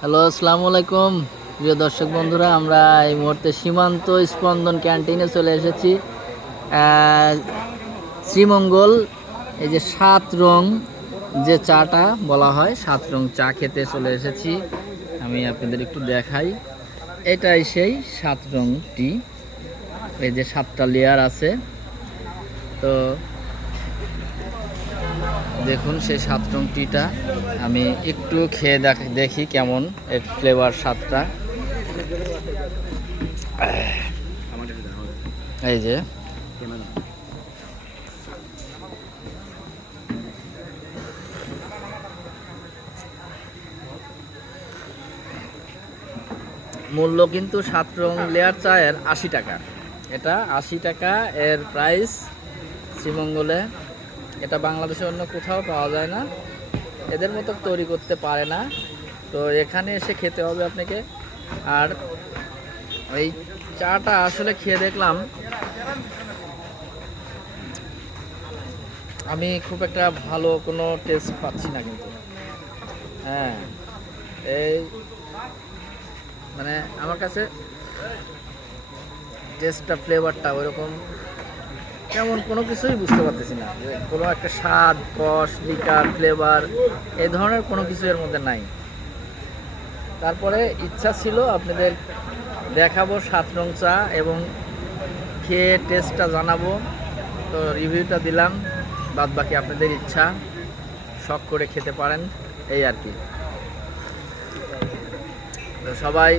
Hello, আসসালামু আলাইকুম। প্রিয় দর্শক বন্ধুরা, আমরা এই মুহূর্তে সীমান্ত স্পন্দন ক্যান্টিনে চলে এসেছি। শ্রীমঙ্গল, এই যে সাত রং যে চাটা বলা হয়, সাত রং চা খেতে চলে এসেছি। আমি আপনাদের একটু দেখাই। এটাই সেই সাত রং টি এই যে সাতটা লেয়ার আছে। তো দেখুন সেই সাত রং টিটা আমি একটু খেয়ে দেখ- দেখি কেমন এর ফ্লেভার স্বাদটা। এই যে। মূল্য কিন্তু সাত রং লেয়ার চায়ের আশি টাকা। এটা আশি টাকা এর প্রাইস শ্রীমঙ্গলে এটা বাংলাদেশে অন্য কোথাও পাওয়া যায় না। এদের মতো তৈরি করতে পারে না। তো এখানে এসে খেতে হবে আপনাকে। আর এই চাটা আসলে খেয়ে দেখলাম। আমি খুব একটা ভালো কোনো টেস্ট পাচ্ছি না কিন্তু। হ্যাঁ এই মানে আমার কাছে টেস্টটা ফ্লেভারটা ওইরকম তেমন কোনো কিছুই বুঝতে পারতেছি না। যে কোনো একটা স্বাদ কষ লিকার ফ্লেভার এই ধরনের কোনো কিছু এর মধ্যে নাই। তারপরে ইচ্ছা ছিল আপনাদের দেখাবো সাত রং চা এবং খেয়ে টেস্টটা জানাব। তো রিভিউটা দিলাম বাদ বাকি আপনাদের ইচ্ছা, শখ করে খেতে পারেন, এই আর কি। তো সবাই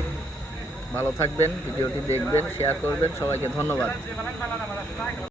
ভালো থাকবেন, ভিডিওটি দেখবেন শেয়ার করবেন, সবাইকে ধন্যবাদ।